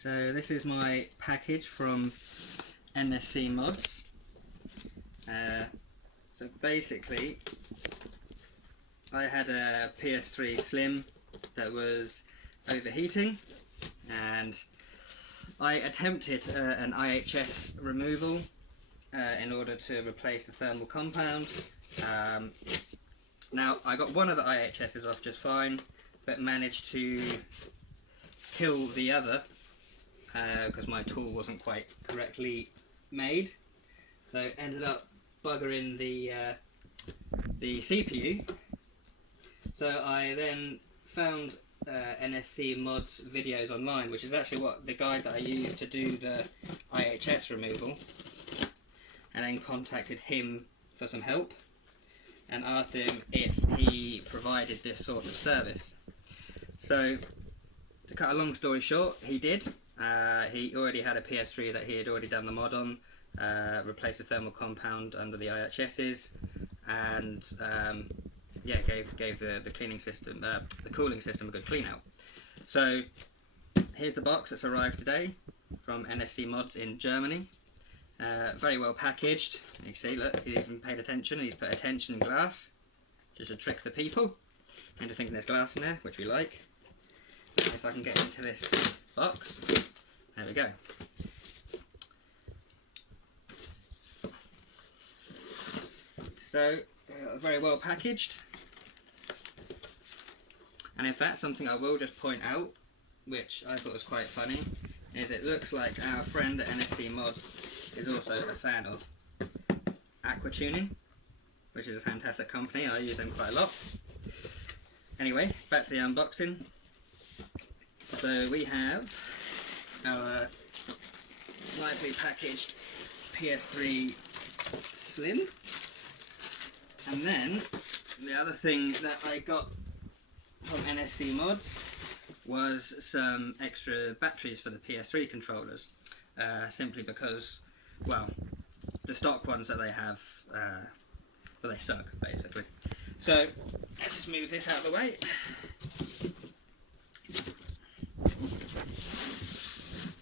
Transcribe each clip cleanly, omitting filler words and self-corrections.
So this is my package from NSC Mods. So basically, I had a PS3 Slim that was overheating, and I attempted an IHS removal in order to replace the thermal compound. Now I got one of the IHSs off just fine, but managed to kill the other because my tool wasn't quite correctly made. So ended up buggering the CPU. So I then found NSC Mods videos online, which is actually what the guide that I used to do the IHS removal, and then contacted him for some help and asked him if he provided this sort of service. So to cut a long story short, he did. He already had a PS3 that he had already done the mod on, replaced the thermal compound under the IHSs, and yeah, gave the cleaning system, the cooling system a good clean out. So here's the box that's arrived today from NSC Mods in Germany. Very well packaged. You can see, look, he's even paid attention. He's put attention in glass, just to trick the people into thinking there's glass in there, which we like. If I can get into this box, there we go. So very well packaged. And in fact, something I will just point out, which I thought was quite funny, is it looks like our friend at NSC Mods is also a fan of Aqua Tuning, which is a fantastic company. I use them quite a lot. Anyway, back to the unboxing. So we have our nicely packaged PS3 Slim, and then the other thing that I got from NSC Mods was some extra batteries for the PS3 controllers, simply because, well, the stock ones that they have, well, they suck, basically. So let's just move this out of the way.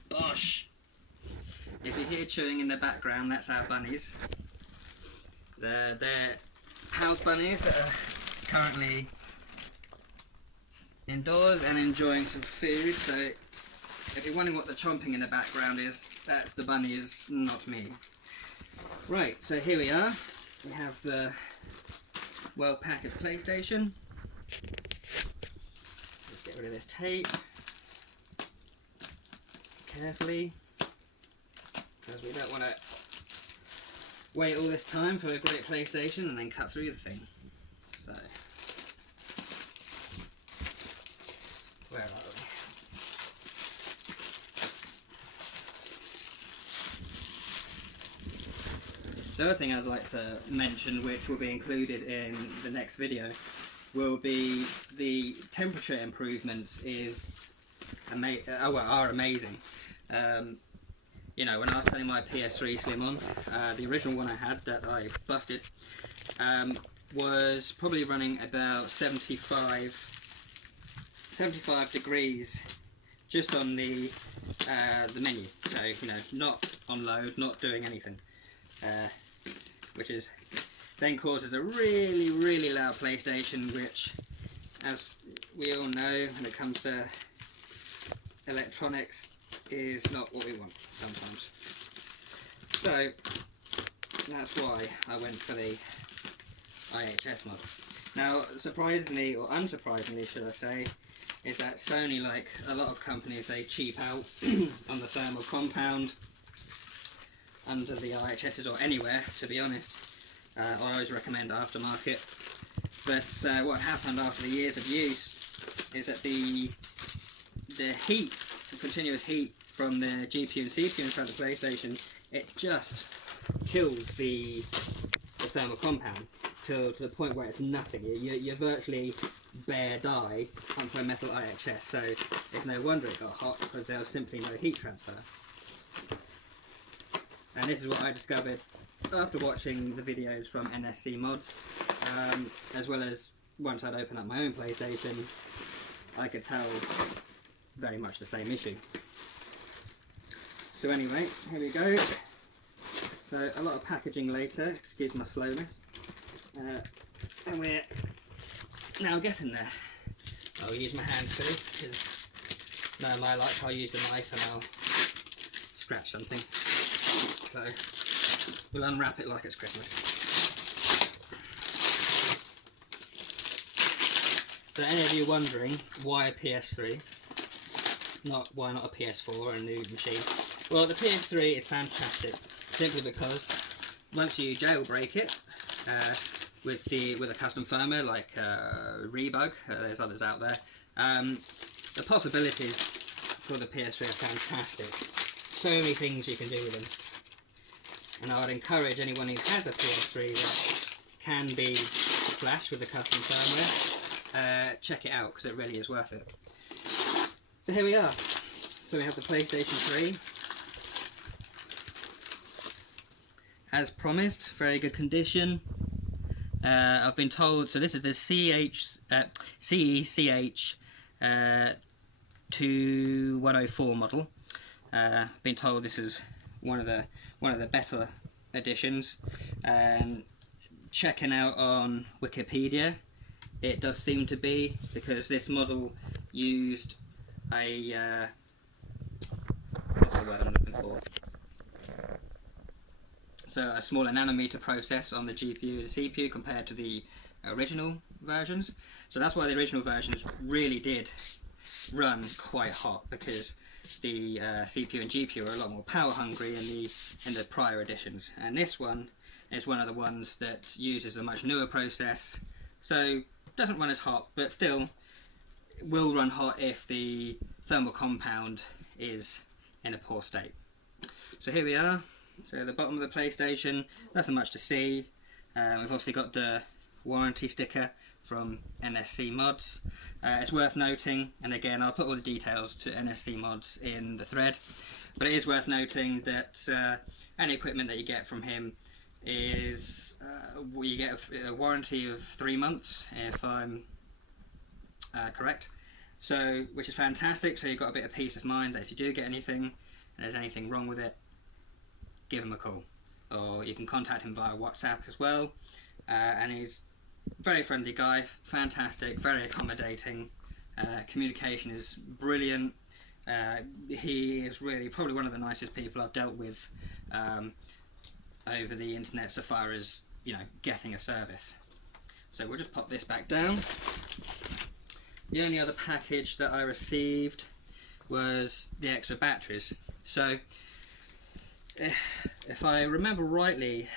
Bosh! If you hear chewing in the background, that's our bunnies. They're house bunnies that are currently indoors and enjoying some food. So if you're wondering what the chomping in the background is, that's the bunnies, not me. Right, so here we are. We have the well-packaged PlayStation. Let's get rid of this tape carefully, because we don't want to wait all this time for a great PlayStation and then cut through the thing. So, where are we? The other thing I'd like to mention, which will be included in the next video, will be the temperature improvements are amazing. You know, when I was turning my PS3 Slim on, the original one I had that I busted was probably running about 75 degrees just on the menu. So, you know, not on load, not doing anything. Which is then causes a really, really loud PlayStation, which, as we all know, when it comes to electronics, is not what we want sometimes. So that's why I went for the IHS mod. Now, surprisingly, or unsurprisingly should I say, is that Sony, like a lot of companies, they cheap out on the thermal compound under the IHSs, or anywhere, to be honest. I always recommend aftermarket. But what happened after the years of use is that the heat, the continuous heat from the GPU and CPU inside the PlayStation, it just kills the thermal compound to the point where it's nothing. You're virtually bare die onto a metal IHS, so it's no wonder it got hot, because there was simply no heat transfer. And this is what I discovered after watching the videos from NSC Mods, as well as once I'd opened up my own PlayStation, I could tell very much the same issue. So anyway, here we go. So a lot of packaging later, excuse my slowness. And we're now getting there. I'll use my hand for this because no, my life I'll use the knife and I'll scratch something. So we'll unwrap it like it's Christmas. So any of you wondering why a PS3? Why not a PS4 or a new machine? Well, the PS3 is fantastic simply because once you jailbreak it with a custom firmware like Rebug, there's others out there, the possibilities for the PS3 are fantastic. So many things you can do with them. And I would encourage anyone who has a PS3 that can be flashed with the custom firmware, check it out because it really is worth it. So here we are. So we have the PlayStation 3. As promised, very good condition. I've been told, so this is the CECH 2104 model. Been told this is one of the better editions, and checking out on Wikipedia, it does seem to be, because this model used a what's the word I'm looking for? So a smaller nanometer process on the GPU and CPU compared to the original versions. So that's why the original versions really did run quite hot, because the CPU and GPU are a lot more power hungry in the prior editions. And this one is one of the ones that uses a much newer process, so doesn't run as hot, but still will run hot if the thermal compound is in a poor state. So here we are. So the bottom of the PlayStation, nothing much to see. We've obviously got the warranty sticker from NSC Mods. It's worth noting, and again I'll put all the details to NSC Mods in the thread, but it is worth noting that any equipment that you get from him is you get a warranty of 3 months, if I'm correct. So, which is fantastic. So you've got a bit of peace of mind that if you do get anything and there's anything wrong with it, give him a call, or you can contact him via WhatsApp as well. And he's a very friendly guy, fantastic, very accommodating. Communication is brilliant. He is really probably one of the nicest people I've dealt with over the internet so far as, you know, getting a service. So we'll just pop this back down. The only other package that I received was the extra batteries. So if I remember rightly,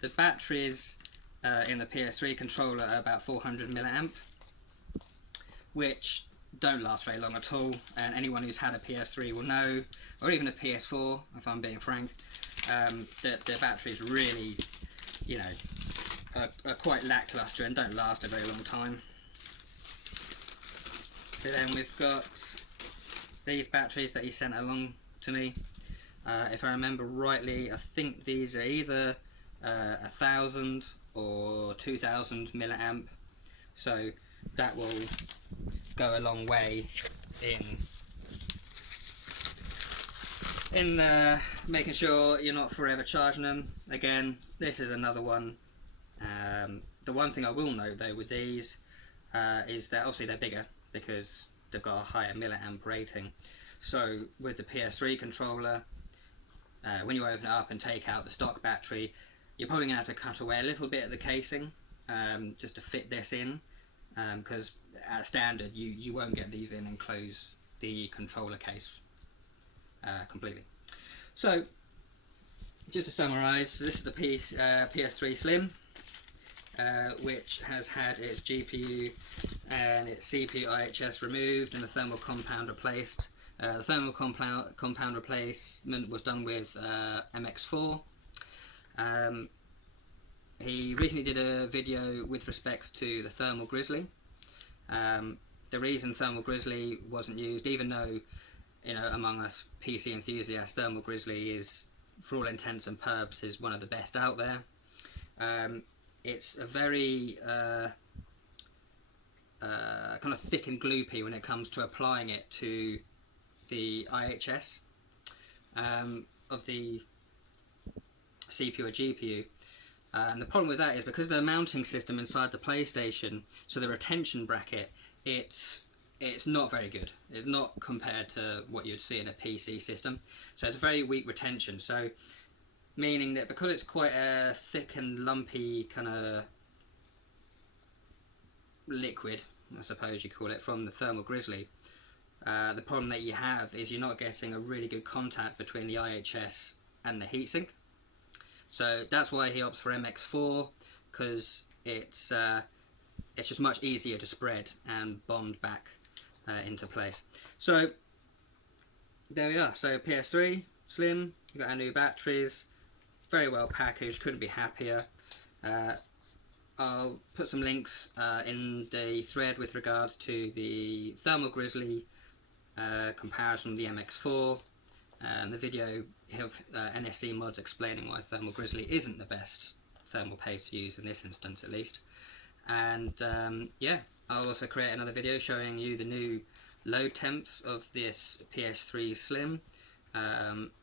the batteries in the PS3 controller are about 400 milliamp, which don't last very long at all, and anyone who's had a PS3 will know, or even a PS4 if I'm being frank, that the batteries really, you know, are quite lackluster and don't last a very long time. So then we've got these batteries that he sent along to me. If I remember rightly, I think these are either 1000 or 2000 milliamp, so that will go a long way in making sure you're not forever charging them. Again, this is another one. The one thing I will note though with these is that obviously they're bigger because they've got a higher milliamp rating. So with the PS3 controller, when you open it up and take out the stock battery, you're probably going to have to cut away a little bit of the casing just to fit this in, because at standard you won't get these in and close the controller case completely. So just to summarise, this is the PS3 Slim, which has had its GPU and its CPU IHS removed and the thermal compound replaced. The thermal compound replacement was done with MX4. He recently did a video with respect to the Thermal Grizzly. The reason Thermal Grizzly wasn't used, even though, you know, among us PC enthusiasts, Thermal Grizzly is, for all intents and purposes, one of the best out there. It's a very kind of thick and gloopy when it comes to applying it to the IHS. of the CPU or GPU. And the problem with that is because of the mounting system inside the PlayStation, so the retention bracket, it's not very good. It's not compared to what you'd see in a PC system. So it's very weak retention. So meaning that because it's quite a thick and lumpy kind of liquid, I suppose you call it, from the thermal grizzly, the problem that you have is you're not getting a really good contact between the IHS and the heatsink. So that's why he opts for MX4, because it's just much easier to spread and bond back into place. So there we are. So PS3 Slim, you got our new batteries, very well packaged, couldn't be happier. I'll put some links in the thread with regards to the Thermal Grizzly comparison with the MX4, and the video of NSC mods explaining why Thermal Grizzly isn't the best thermal paste to use in this instance at least. And yeah, I'll also create another video showing you the new load temps of this PS3 Slim,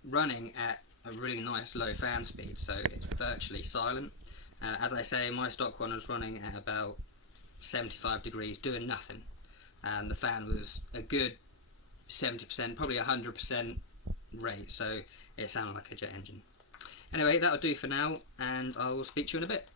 running at a really nice low fan speed, so it's virtually silent. As I say, my stock one was running at about 75 degrees doing nothing, and the fan was a good 70%, probably 100% rate, so it sounded like a jet engine. Anyway, that'll do for now, and I will speak to you in a bit.